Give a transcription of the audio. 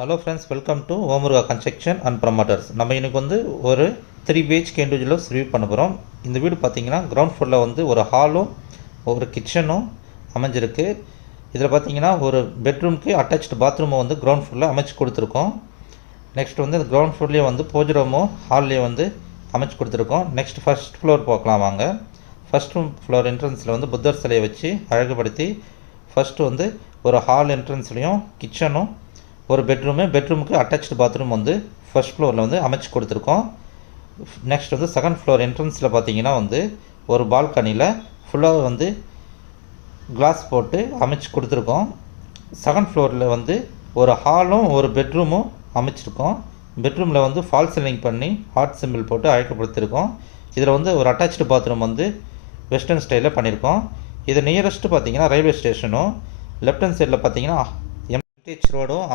Hello friends, welcome to Omuruga construction and promoters. நம்ம இன்றைக்கி வந்து ஒரு 3 BHK இண்டிவிஜுவல்ஸ் ரிவ்யூ பண்ண போகிறோம். இந்த வீடு பார்த்தீங்கன்னா கிரவுண்ட் ஃப்ளோரில் வந்து ஒரு ஹாலும் ஒரு கிச்சனும் அமைஞ்சிருக்கு. இதில் பார்த்தீங்கன்னா ஒரு பெட்ரூம்க்கு அட்டாச்டு பாத்ரூமை வந்து கிரவுண்ட் ஃப்ளோரில் அமைச்சு கொடுத்துருக்கோம். நெக்ஸ்ட் வந்து இந்த கிரவுண்ட் ஃப்ளோர்லேயே வந்து பூஜை ரூமும் ஹால்லேயே வந்து அமைச்சு கொடுத்துருக்கோம். நெக்ஸ்ட் ஃபர்ஸ்ட் ஃப்ளோர் பார்க்கலாம் வாங்க. ஃபர்ஸ்ட் ஃப்ளோர் என்ட்ரன்ஸில் வந்து புத்தர் சிலையை வச்சு அழகுபடுத்தி ஃபஸ்ட்டு வந்து ஒரு ஹால் என்ட்ரன்ஸ்லேயும் கிச்சனும் ஒரு பெட்ரூமுக்கு அட்டாச்டு பாத்ரூம் வந்து ஃபர்ஸ்ட் ஃப்ளோரில் வந்து அமைச்சு கொடுத்துருக்கோம். நெக்ஸ்ட் வந்து செகண்ட் ஃப்ளோர் என்ட்ரன்ஸில் பார்த்தீங்கன்னா வந்து ஒரு பால்கனியில் ஃபுல்லாக வந்து கிளாஸ் போட்டு அமைச்சு கொடுத்துருக்கோம். செகண்ட் ஃப்ளோரில் வந்து ஒரு ஹாலும் ஒரு பெட்ரூமும் அமைச்சிருக்கோம். பெட்ரூமில் வந்து ஃபால் சீலிங் பண்ணி ஹார்ட் சிம்பிள் போட்டு அழைக்கப்படுத்திருக்கோம். இதில் வந்து ஒரு அட்டாச்டு பாத்ரூம் வந்து வெஸ்டர்ன் ஸ்டைலில் பண்ணியிருக்கோம். இது நியரஸ்ட்டு பார்த்தீங்கன்னா ரயில்வே ஸ்டேஷனும், லெஃப்ட் ஹேண்ட் சைடில் பார்த்தீங்கன்னா எம்டிஹெச் ரோடும்